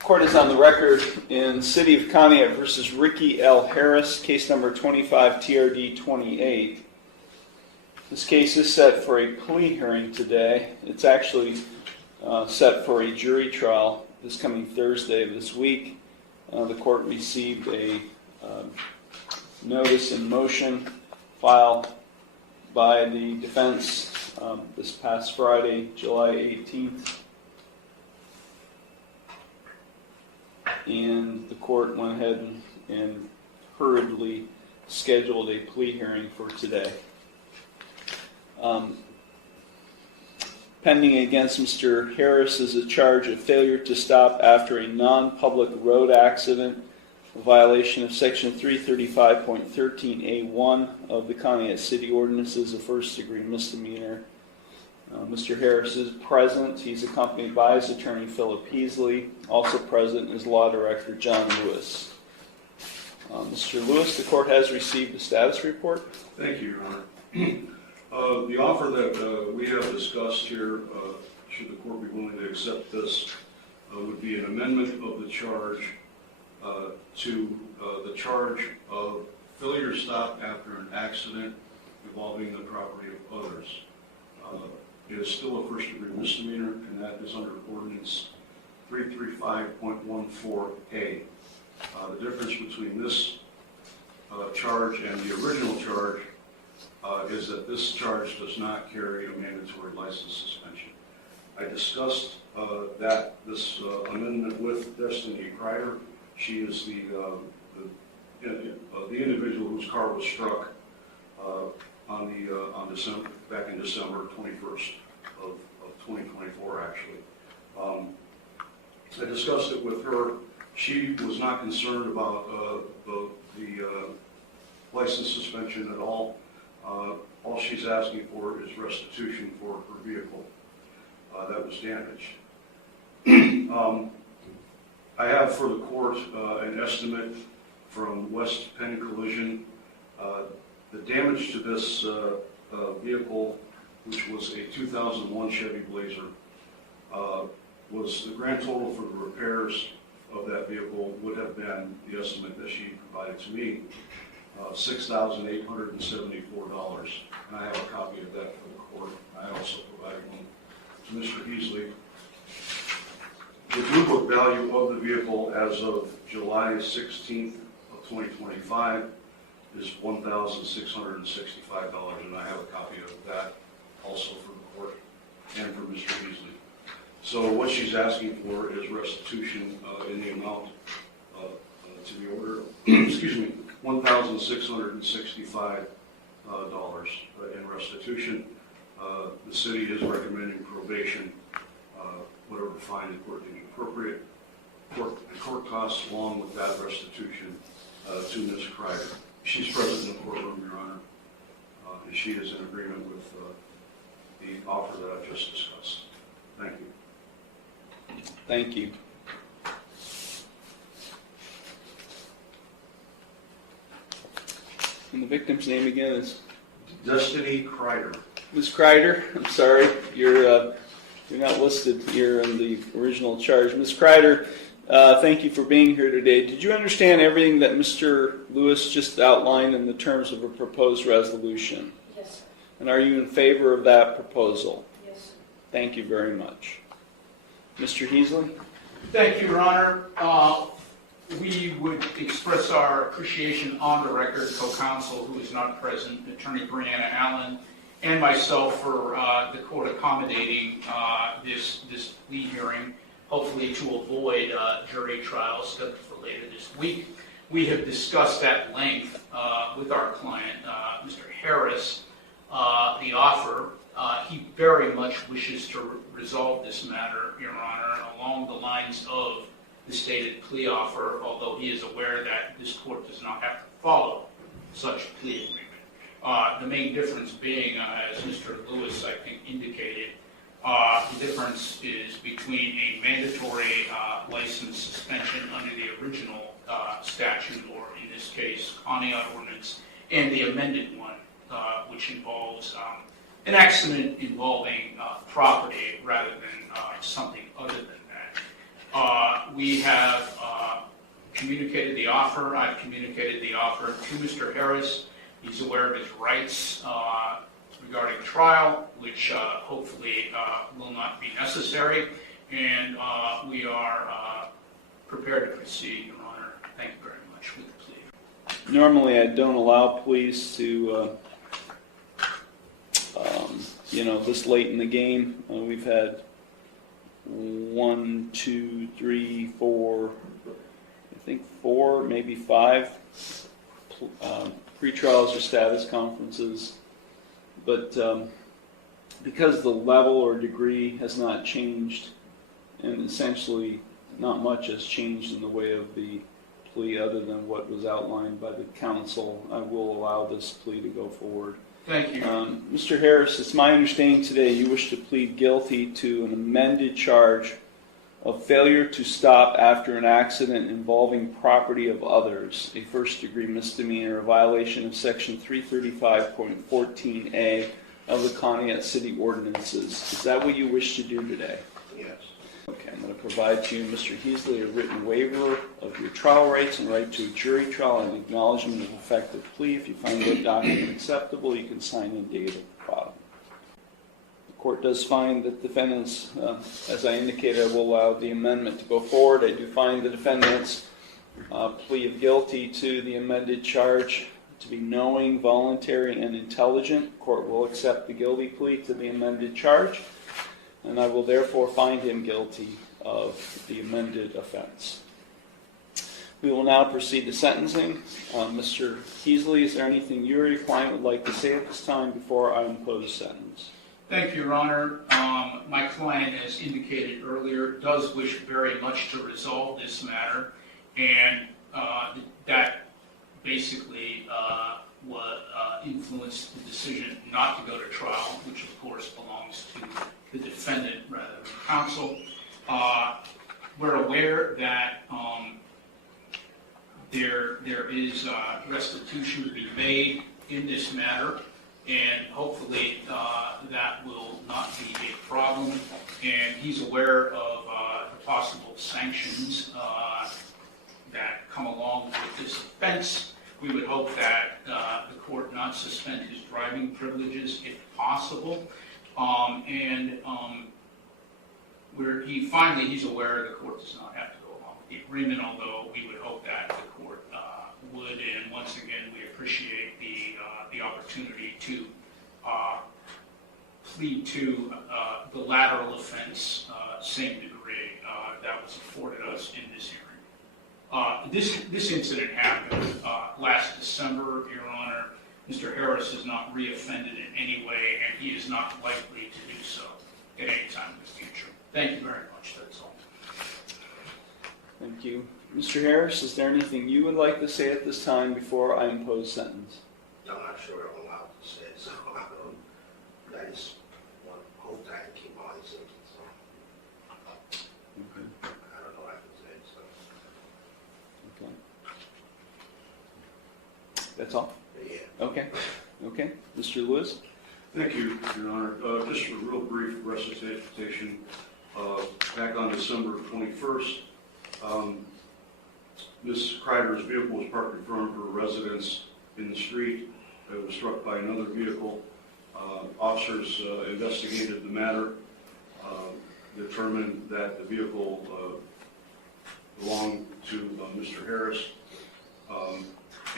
Court is on the record in City of Conneaut versus Ricky L. Harris, case number 25 TRD 28. This case is set for a plea hearing today. It's actually set for a jury trial this coming Thursday of this week. The court received a notice in motion filed by the defense this past Friday, July 18th. And the court went ahead and hurriedly scheduled a plea hearing for today. Pending against Mr. Harris is a charge of failure to stop after a non-public road accident, a violation of Section 335.13A1 of the Conneaut City Ordinances, a first-degree misdemeanor. Mr. Harris is present. He's accompanied by his attorney, Philip Heasley. Also present is Law Director John Lewis. Mr. Lewis, the court has received the status report. Thank you, Your Honor. The offer that we have discussed here, should the court be willing to accept this, would be an amendment of the charge to the charge of failure to stop after an accident involving the property of others. It is still a first-degree misdemeanor, and that is under Ordinance 335.14A. The difference between this charge and the original charge is that this charge does not carry a mandatory license suspension. I discussed this amendment with Destiny Kreider. She is the individual whose car was struck back in December 21st of 2024, actually. I discussed it with her. She was not concerned about the license suspension at all. All she's asking for is restitution for her vehicle that was damaged. I have for the court an estimate from West Penn Collision. The damage to this vehicle, which was a 2001 Chevy Blazer, was the grand total for the repairs of that vehicle would have been, the estimate that she provided to me, $6,874. And I have a copy of that for the court. I also provided one to Mr. Heasley. The Blue Book value of the vehicle as of July 16th of 2025 is $1,665, and I have a copy of that also for the court and for Mr. Heasley. So what she's asking for is restitution in the amount to the order, excuse me, $1,665 in restitution. The city is recommending probation, whatever fine the court deems appropriate, court costs along with that restitution to Ms. Kreider. She's present in the courtroom, Your Honor, and she is in agreement with the offer that I've just discussed. Thank you. Thank you. And the victim's name again is? Destiny Kreider. Ms. Kreider, I'm sorry, you're not listed here in the original charge. Ms. Kreider, thank you for being here today. Did you understand everything that Mr. Lewis just outlined in the terms of a proposed resolution? Yes. And are you in favor of that proposal? Yes. Thank you very much. Mr. Heasley? Thank you, Your Honor. We would express our appreciation on the record, co-counsel who is not present, Attorney Brianna Allen, and myself for the court accommodating this plea hearing, hopefully to avoid jury trial scheduled for later this week. We have discussed at length with our client, Mr. Harris, the offer. He very much wishes to resolve this matter, Your Honor, along the lines of the stated plea offer, although he is aware that this court does not have to follow such a plea agreement. The main difference being, as Mr. Lewis, I think, indicated, the difference is between a mandatory license suspension under the original statute, or in this case, Conneaut Ordinance, and the amended one, which involves an accident involving property rather than something other than that. We have communicated the offer. I've communicated the offer to Mr. Harris. He's aware of his rights regarding trial, which hopefully will not be necessary. And we are prepared to proceed, Your Honor. Thank you very much with the plea. Normally, I don't allow pleas to, this late in the game. We've had 1, 2, 3, 4, I think 4, maybe 5 pre-trials or status conferences. But because the level or degree has not changed, and essentially not much has changed in the way of the plea other than what was outlined by the counsel, I will allow this plea to go forward. Thank you. Mr. Harris, it's my understanding today you wish to plead guilty to an amended charge of failure to stop after an accident involving property of others, a first-degree misdemeanor, a violation of Section 335.14a of the Conneaut City Ordinances. Is that what you wish to do today? Yes. Okay, I'm going to provide to you, Mr. Heasley, a written waiver of your trial rights and right to a jury trial and acknowledgement of effective plea. If you find that document acceptable, you can sign and date at the bottom. The court does find that defendants, as I indicated, I will allow the amendment to go forward. I do find the defendant's plea of guilty to the amended charge to be knowing, voluntary, and intelligent. The court will accept the guilty plea to the amended charge, and I will therefore find him guilty of the amended offense. We will now proceed to sentencing. Mr. Heasley, is there anything you or your client would like to say at this time before I impose sentence? Thank you, Your Honor. My client, as indicated earlier, does wish very much to resolve this matter, and that basically what influenced the decision not to go to trial, which of course belongs to the defendant rather than counsel. We're aware that there is restitution to be made in this matter, and hopefully that will not be a problem. And he's aware of the possible sanctions that come along with this offense. We would hope that the court not suspend his driving privileges if possible. He's aware the court does not have to go along with the agreement, although we would hope that the court would. And once again, we appreciate the opportunity to plead to the lateral offense, same degree that was afforded us in this hearing. This incident happened last December, Your Honor. Mr. Harris has not reoffended in any way, and he is not likely to do so at any time in the future. Thank you very much. That's all. Thank you. Mr. Harris, is there anything you would like to say at this time before I impose sentence? I'm not sure I'm allowed to say it, so I just hope that I can keep on saying it, so Okay. I don't know what I can say, so Okay. That's all? yeah. Okay. Okay. Mr. Lewis? Thank you, Your Honor. Just a real brief recitation. Back on December 21st, Ms. Kreider's vehicle was parked in front of her residence in the street. It was struck by another vehicle. Officers investigated the matter, determined that the vehicle belonged to Mr. Harris,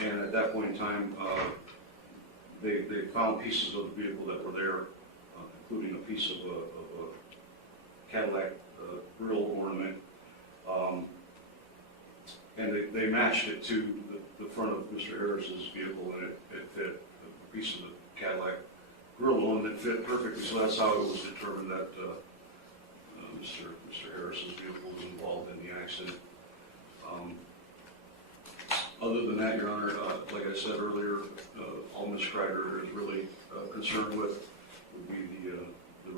and at that point in time, they found pieces of the vehicle that were there, including a piece of a Cadillac grill ornament, and they matched it to the front of Mr. Harris's vehicle, and it fit. A piece of the Cadillac grill ornament fit perfectly, so that's how it was determined that Mr. Harris's vehicle was involved in the accident. Other than that, Your Honor, like I said earlier, all Ms. Kreider is really concerned with would be the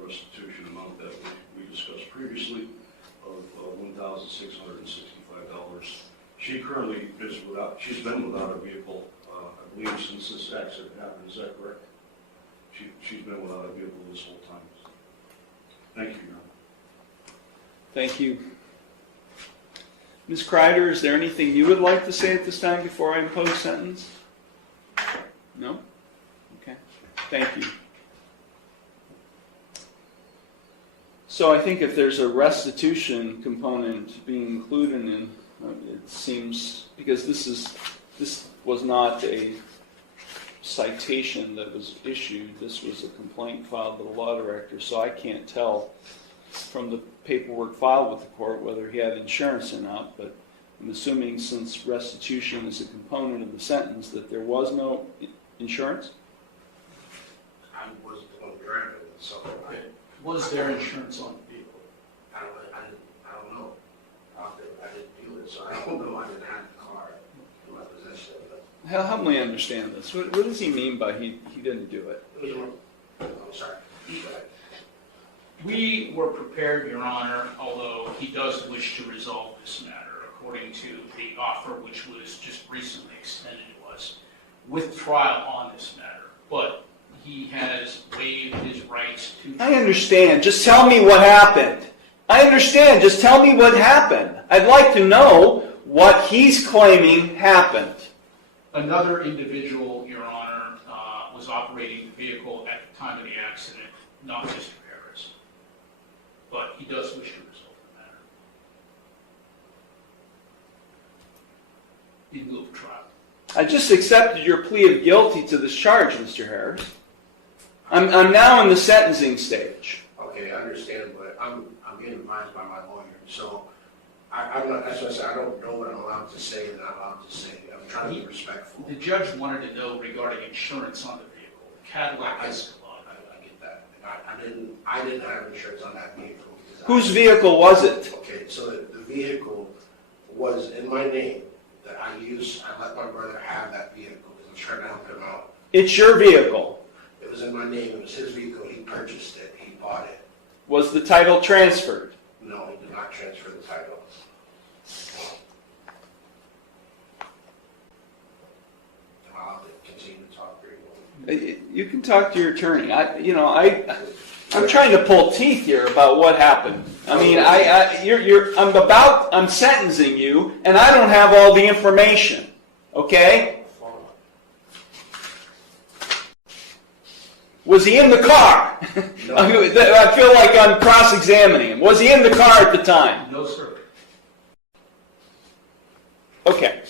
restitution amount that we discussed previously of $1,665. She currently is she's been without a vehicle, I believe, since this accident happened. Is that correct? She's been without a vehicle this whole time. Thank you, Your Honor. Thank you. Ms. Kreider, is there anything you would like to say at this time before I impose sentence? No? Okay. Thank you. So I think if there's a restitution component being included in, it seems, because this was not a citation that was issued, this was a complaint filed with the law director, so I can't tell from the paperwork filed with the court whether he had insurance or not, but I'm assuming since restitution is a component of the sentence that there was no insurance? I wasn't the one driving it, so Was there insurance on the vehicle? I don't know. I didn't do it, so I don't know. I didn't have the car in my possession. But Help me understand this. What does he mean by he didn't do it? it was I'm sorry. But We were prepared, Your Honor, although he does wish to resolve this matter, according to the offer which was just recently extended to us, with trial on this matter. But he has waived his rights to... I understand. Just tell me what happened. I understand. Just tell me what happened. I'd like to know what he's claiming happened. Another individual, Your Honor, was operating the vehicle at the time of the accident, not Mr. Harris. But he does wish to resolve the matter in lieu of trial. I just accepted your plea of guilty to this charge, Mr. Harris. I'm now in the sentencing stage. okay, I understand, but I'm getting advised by my lawyer, so I'm not. That's what I said. I don't know what I'm allowed to say and not allowed to say. I'm trying to be respectful. The judge wanted to know regarding insurance on the vehicle, the Cadillac Escalade. I get that. I didn't have insurance on that vehicle. Whose vehicle was it? Okay, so the vehicle was in my name that I used. I let my brother have that vehicle because I'm trying to help him out. It's your vehicle. It was in my name. It was his vehicle. He purchased it. He bought it. Was the title transferred? No, he did not transfer the title. I'll continue to talk very well. You can talk to your attorney. I'm trying to pull teeth here about what happened. I mean, I'm sentencing you, and I don't have all the information. Okay? Was he in the car? No. I feel like I'm cross-examining him. Was he in the car at the time? No, sir. Okay.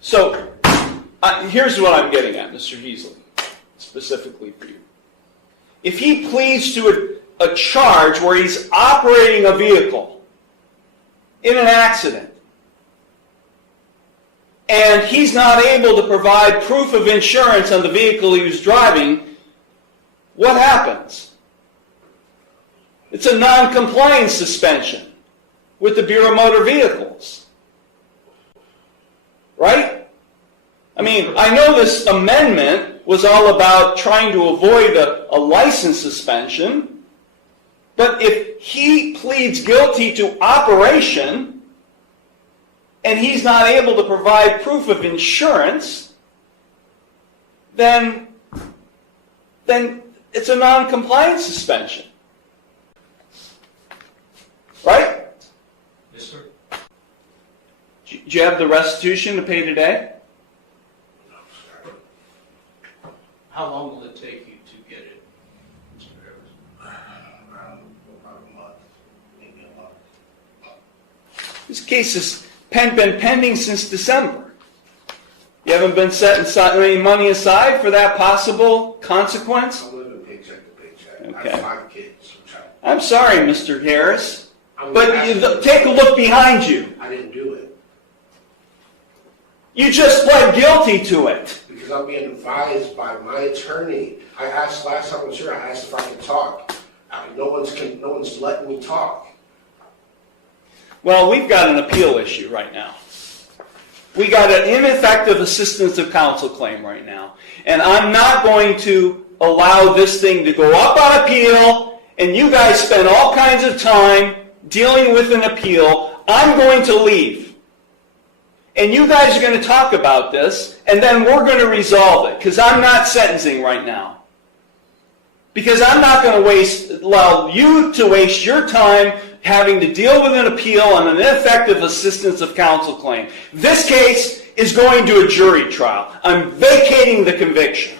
So, here's what I'm getting at, Mr. Heasley, specifically for you. If he pleads to a charge where he's operating a vehicle in an accident, and he's not able to provide proof of insurance on the vehicle he was driving, what happens? It's a non-compliance suspension with the Bureau of Motor Vehicles. Right? I mean, I know this amendment was all about trying to avoid a license suspension, but if he pleads guilty to operation and he's not able to provide proof of insurance, then it's a non-compliance suspension. Right? Yes, sir. Do you have the restitution to pay today? No, sorry. How long will it take you to get it, Mr. Harris? Around about a month, maybe a month. This case has been pending since December. You haven't been setting any money aside for that possible consequence? I'm living paycheck to paycheck. Okay. I have 5 kids. I'm sorry, Mr. Harris, I'm but take a look behind you. I didn't do it You just pled guilty to it. because I'm being advised by my attorney. I asked last time I was here. I asked if I could talk. No one's letting me talk. Well, we've got an appeal issue right now. We got an ineffective assistance of counsel claim right now. And I'm not going to allow this thing to go up on appeal, and you guys spend all kinds of time dealing with an appeal. I'm going to leave. And you guys are going to talk about this, and then we're going to resolve it, because I'm not sentencing right now. Because I'm not going to allow you to waste your time having to deal with an appeal on an ineffective assistance of counsel claim. This case is going to a jury trial. I'm vacating the conviction.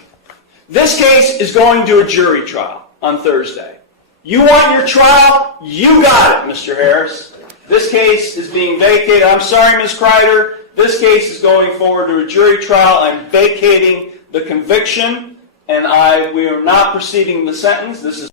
This case is going to a jury trial on Thursday. You want your trial? You got it, Mr. Harris. This case is being vacated. I'm sorry, Ms. Kreider. This case is going forward to a jury trial. I'm vacating the conviction, and we are not proceeding the sentence. This is